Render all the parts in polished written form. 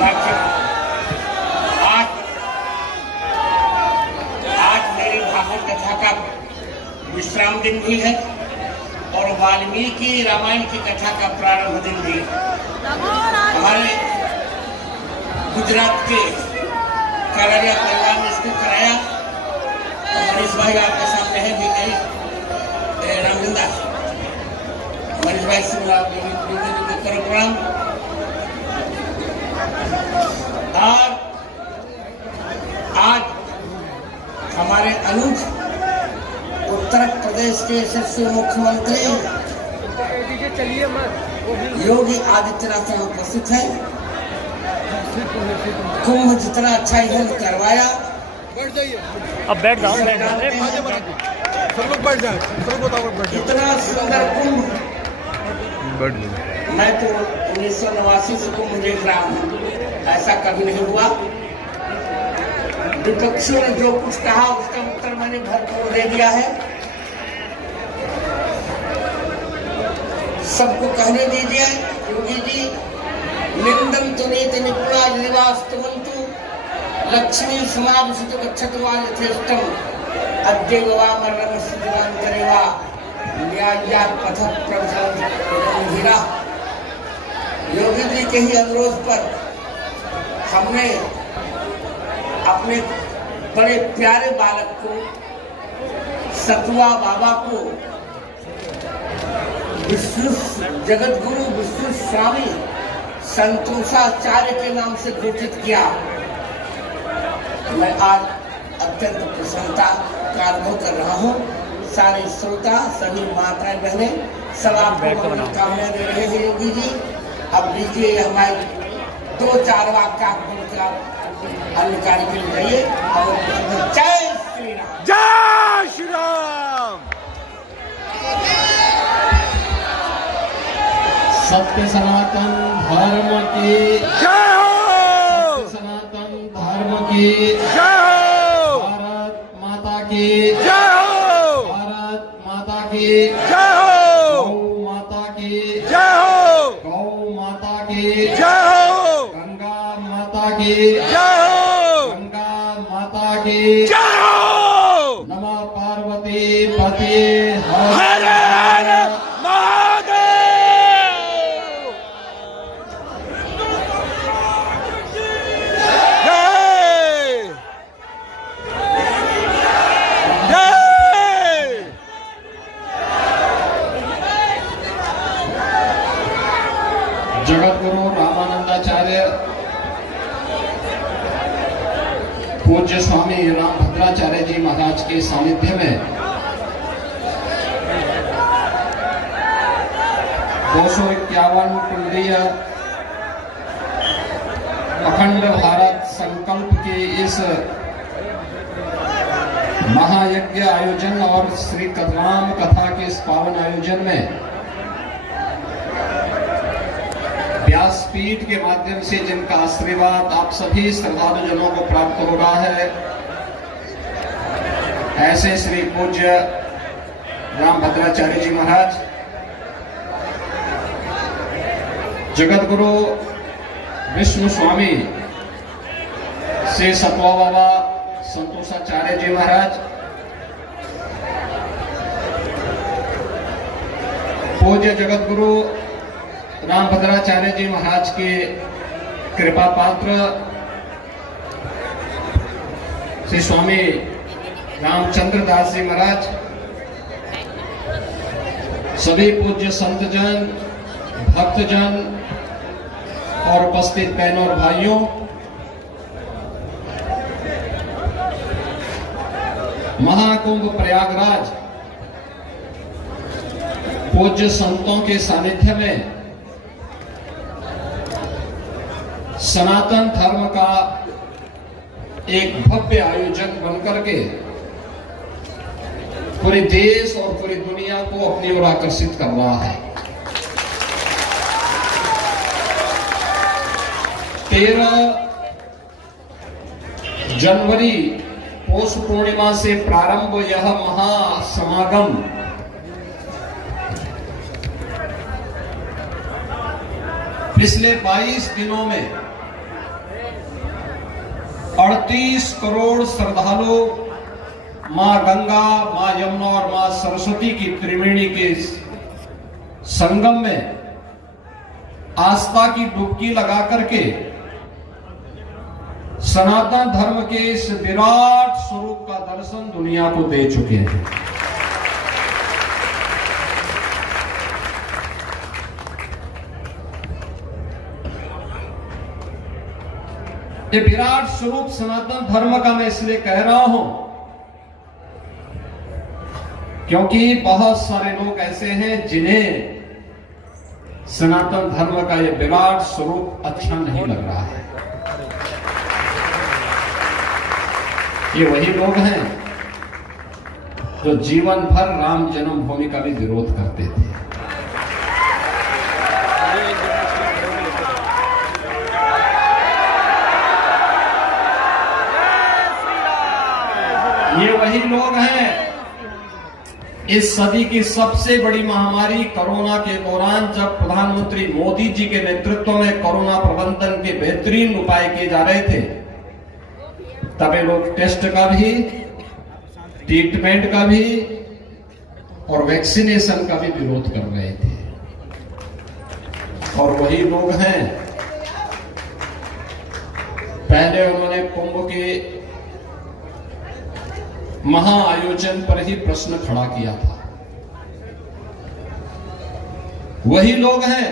सौभाग्य। आज मेरी भागवत कथा का विश्राम दिन भी है और वाल्मीकि रामायण की कथा का प्रारंभ दिन भी है। हमारे गुजरात के कालरिया परिवार ने इसको कराया। मनीष भाई आपके सामने है भी रामचंदा मनीष भाई सिंह को करो प्रणाम। और आज हमारे अनुज उत्तर प्रदेश के यशस्वी मुख्यमंत्री योगी आदित्यनाथ उपस्थित है। कुंभ जितना अच्छा इन्होंने करवाया। अब बैठ जाओ, सब लोग बैठ जाए। इतना सुंदर कुंभ मैं तो 1989 से कुंभ देख रहा हूँ, ऐसा कभी नहीं हुआ। विपक्षियों ने जो कुछ कहा उसका उत्तर मैंने भरपूर दे दिया है। सबको कहने दीजिए योगी जी, निंदन तो नीति निपुणा निवास्तवंतु लक्ष्मी समाज सुत गच्छतवा यथेष्टम अद्य गवा मरणम सुजीवान करेवा न्यायात पथ प्रभुरा। योगी जी के ही अनुरोध पर हमने अपने बड़े प्यारे बालक को सतुआ बाबा को विष्णु जगत गुरु विष्णु स्वामी संतोषाचार्य के नाम से घोषित किया। मैं आज अत्यंत प्रसन्नता का अनुभव कर रहा हूँ। सारे श्रोता, सभी माताएं बहने सब आपको मनोकामनाएं दे रहे हैं योगी जी। अब लीजिए हमारे 2-4 वाक्य आप बोलकर आप अन्य कार्य के लिए जाइए। जय श्री राम। जय श्री राम। सत्य सनातन धर्म की जय हो। सत्य सनातन धर्म की जय हो। भारत माता की जय हो। भारत माता की जय हो। गौ माता की जय हो। गौ माता की जय हो। गंगा माता की जय हो। गंगा माता की जय हो। नमः पार्वती पति हर हर महादेव। जय जय। जगतगुरु रामानंदाचार्य पूज्य स्वामी रामभद्राचार्य जी महाराज के सानिध्य में 251 कुंडीय अखंड भारत संकल्प के इस महायज्ञ आयोजन और श्री कदराम कथा के इस पावन आयोजन में व्यासपीठ के माध्यम से जिनका आशीर्वाद आप सभी श्रद्धालु जनों को प्राप्त हो रहा है, ऐसे श्री पूज्य रामभद्राचार्य जी महाराज, जगत गुरु विष्णु स्वामी श्री सतवा बाबा संतोषाचार्य जी महाराज, पूज्य जगत गुरु रामभद्राचार्य जी महाराज के कृपा पात्र श्री स्वामी रामचंद्र दास जी महाराज, सभी पूज्य संतजन, भक्तजन और उपस्थित बहनों और भाइयों, महाकुंभ प्रयागराज पूज्य संतों के सानिध्य में सनातन धर्म का एक भव्य आयोजन बनकर के पूरे देश और पूरी दुनिया को अपनी ओर आकर्षित कर रहा है। 13 जनवरी पौष पूर्णिमा से प्रारंभ यह महासमागम पिछले 22 दिनों में 38 करोड़ श्रद्धालु मां गंगा, मां यमुना और मां सरस्वती की त्रिवेणी के संगम में आस्था की डुबकी लगा करके सनातन धर्म के इस विराट स्वरूप का दर्शन दुनिया को दे चुके हैं। ये विराट स्वरूप सनातन धर्म का मैं इसलिए कह रहा हूं क्योंकि बहुत सारे लोग ऐसे हैं जिन्हें सनातन धर्म का ये विराट स्वरूप अच्छा नहीं लग रहा है। ये वही लोग हैं जो जीवन भर राम जन्मभूमि का भी विरोध करते थे। ये वही लोग हैं इस सदी की सबसे बड़ी महामारी कोरोना के दौरान जब प्रधानमंत्री मोदी जी के नेतृत्व में कोरोना प्रबंधन के बेहतरीन उपाय किए जा रहे थे, तब ये लोग टेस्ट का भी, ट्रीटमेंट का भी और वैक्सीनेशन का भी विरोध कर रहे थे। और वही लोग हैं पहले उन्होंने कुंभ के महाआयोजन पर ही प्रश्न खड़ा किया था। वही लोग हैं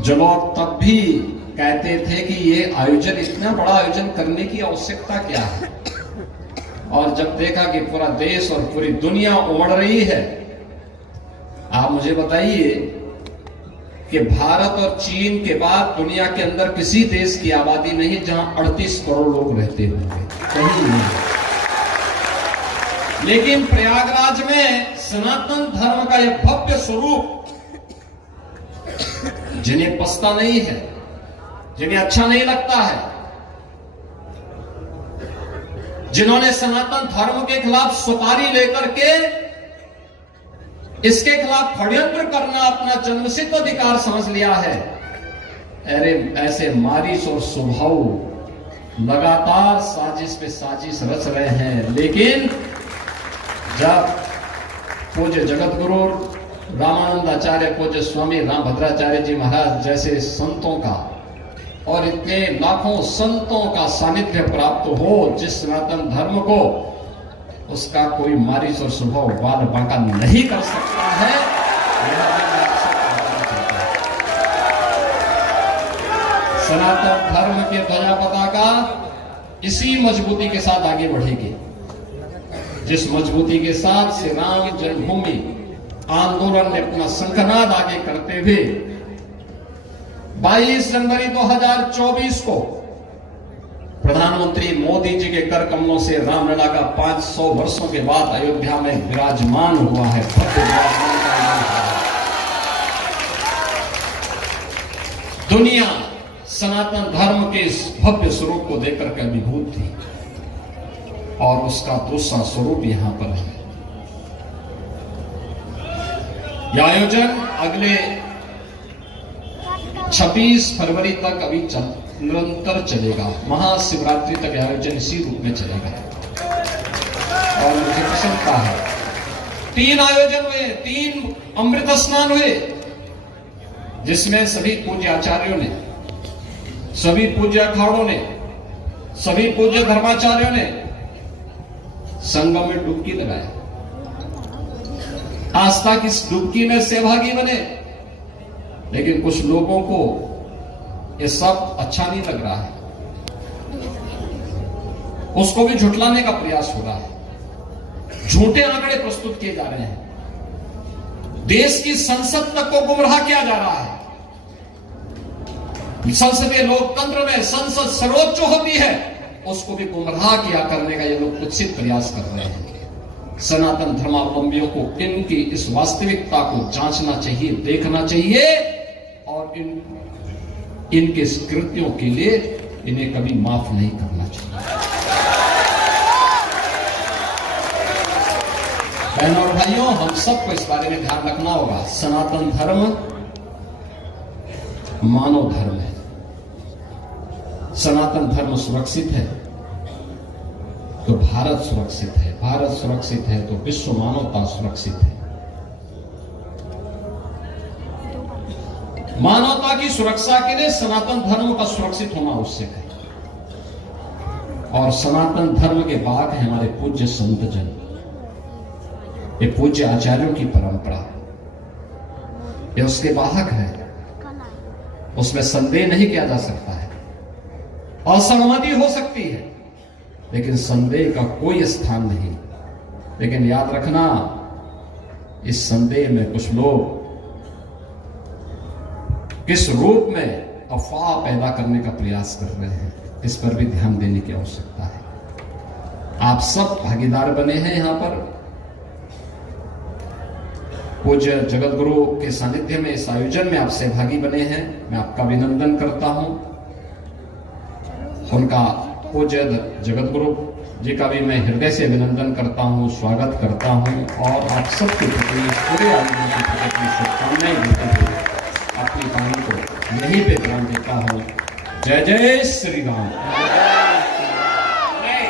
जो लोग तब भी कहते थे कि ये आयोजन, इतना बड़ा आयोजन करने की आवश्यकता क्या है, और जब देखा कि पूरा देश और पूरी दुनिया उमड़ रही है। आप मुझे बताइए कि भारत और चीन के बाद दुनिया के अंदर किसी देश की आबादी नहीं जहां 38 करोड़ लोग रहते होंगे, कहीं नहीं। लेकिन प्रयागराज में सनातन धर्म का यह भव्य स्वरूप जिन्हें पछता नहीं है, जिन्हें अच्छा नहीं लगता है, जिन्होंने सनातन धर्म के खिलाफ सुपारी लेकर के इसके खिलाफ षड्यंत्र करना अपना जन्मसिद्ध अधिकार समझ लिया है, अरे ऐसे मारिस और स्वभाव लगातार साजिश पे साजिश रच रहे हैं। लेकिन जब पूज्य जगत गुरु रामानंदाचार्य, पूज्य स्वामी रामभद्राचार्य जी महाराज जैसे संतों का और इतने लाखों संतों का सानिध्य प्राप्त हो, जिस सनातन धर्म को उसका कोई मारिस और स्वभाव बाल बांका नहीं कर सकता है, सनातन धर्म के ध्वजा पताका इसी मजबूती के साथ आगे बढ़ेगी जिस मजबूती के साथ श्री राम जन्मभूमि आंदोलन ने अपना शंखनाद आगे करते हुए 22 जनवरी 2024 को प्रधानमंत्री मोदी जी के कर कमलों से रामलला का 500 वर्षों के बाद अयोध्या में विराजमान हुआ है। दुनिया सनातन धर्म के इस भव्य स्वरूप को देखकर के अभिभूत थी और उसका दूसरा स्वरूप यहां पर है। यह आयोजन अगले 26 फरवरी तक अभी निरंतर चलेगा। महाशिवरात्रि तक आयोजन इसी रूप में चलेगा और मुझे प्रसन्नता है 3 आयोजन हुए, 3 अमृत स्नान हुए, जिसमें सभी पूज्य आचार्यों ने, सभी पूज्य अखाड़ों ने, सभी पूज्य धर्माचार्यों ने संगम में डुबकी लगाया, आस्था की डुबकी में सहभागी बने। लेकिन कुछ लोगों को ये सब अच्छा नहीं लग रहा है, उसको भी झुठलाने का प्रयास हो रहा है, झूठे आंकड़े प्रस्तुत किए जा रहे हैं, देश की संसद तक को गुमराह किया जा रहा है। संसदीय लोकतंत्र में संसद सर्वोच्च होती है, उसको भी गुमराह किया करने का ये लोग कुत्सित प्रयास कर रहे हैं। सनातन धर्मावलंबियों को इनकी इस वास्तविकता को जांचना चाहिए, देखना चाहिए और इनके कृत्यों के लिए इन्हें कभी माफ नहीं करना चाहिए। बहनों और भाइयों, हम सबको इस बारे में ध्यान रखना होगा। सनातन धर्म मानव धर्म है, सनातन धर्म सुरक्षित है तो भारत सुरक्षित है, भारत सुरक्षित है तो विश्व मानवता सुरक्षित है। मानवता की सुरक्षा के लिए सनातन धर्म का सुरक्षित होना आवश्यक है। और सनातन धर्म के बाद है हमारे पूज्य संत जन, ये पूज्य आचार्यों की परंपरा, ये उसके वाहक है, उसमें संदेह नहीं किया जा सकता है। असहमति हो सकती है लेकिन संदेह का कोई स्थान नहीं। लेकिन याद रखना, इस संदेह में कुछ लोग किस रूप में अफवाह पैदा करने का प्रयास कर रहे हैं, इस पर भी ध्यान देने की आवश्यकता है। आप सब भागीदार बने हैं यहां पर, पूज्य जगत गुरु के सानिध्य में इस आयोजन में आप सहभागी बने हैं, मैं आपका अभिनंदन करता हूं। उनका पूज्य जगत गुरु जी का भी मैं हृदय से अभिनंदन करता हूं, स्वागत करता हूं और आप सबके प्रति पूरे आयोजन के प्रति शुभकामनाएं देते हुए अपनी वाणी को यहीं पे विराम देता हूं। जय जय श्री राम। मैं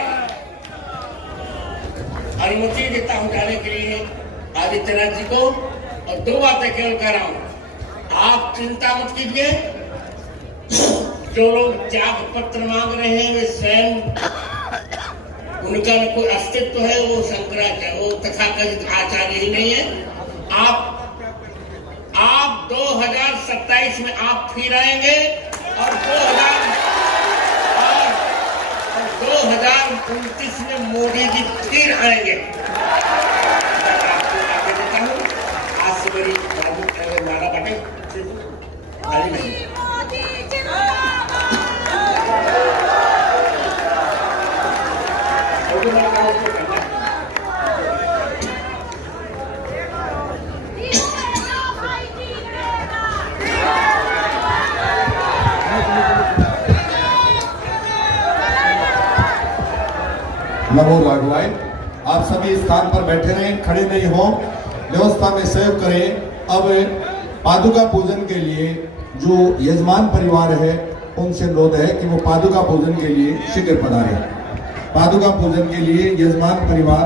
अनुमति देता हूं जाने के लिए आदित्यनाथ जी को, और दो बातें केवल कह रहा हूं। आप चिंता मत कीजिए, जो लोग त्याग पत्र मांग रहे हैं वे स्वयं, उनका न कोई अस्तित्व है, वो शंकराचार्य, वो तथाकथित आचार्य ही नहीं है। आप 2027 में आप फिर आएंगे और 2029 में मोदी जी फिर आएंगे। आपको आगे देता हूँ, आज से मेरी माला बाटे खाली नहीं। नमो भागवाय। आप सभी स्थान पर बैठे रहें, खड़े नहीं हो, व्यवस्था में सहयोग करें। अब पादुका पूजन के लिए जो यजमान परिवार है उनसे अनुरोध है कि वो पादुका पूजन के लिए शीघ्र पधारें। पादुका पूजन के लिए यजमान परिवार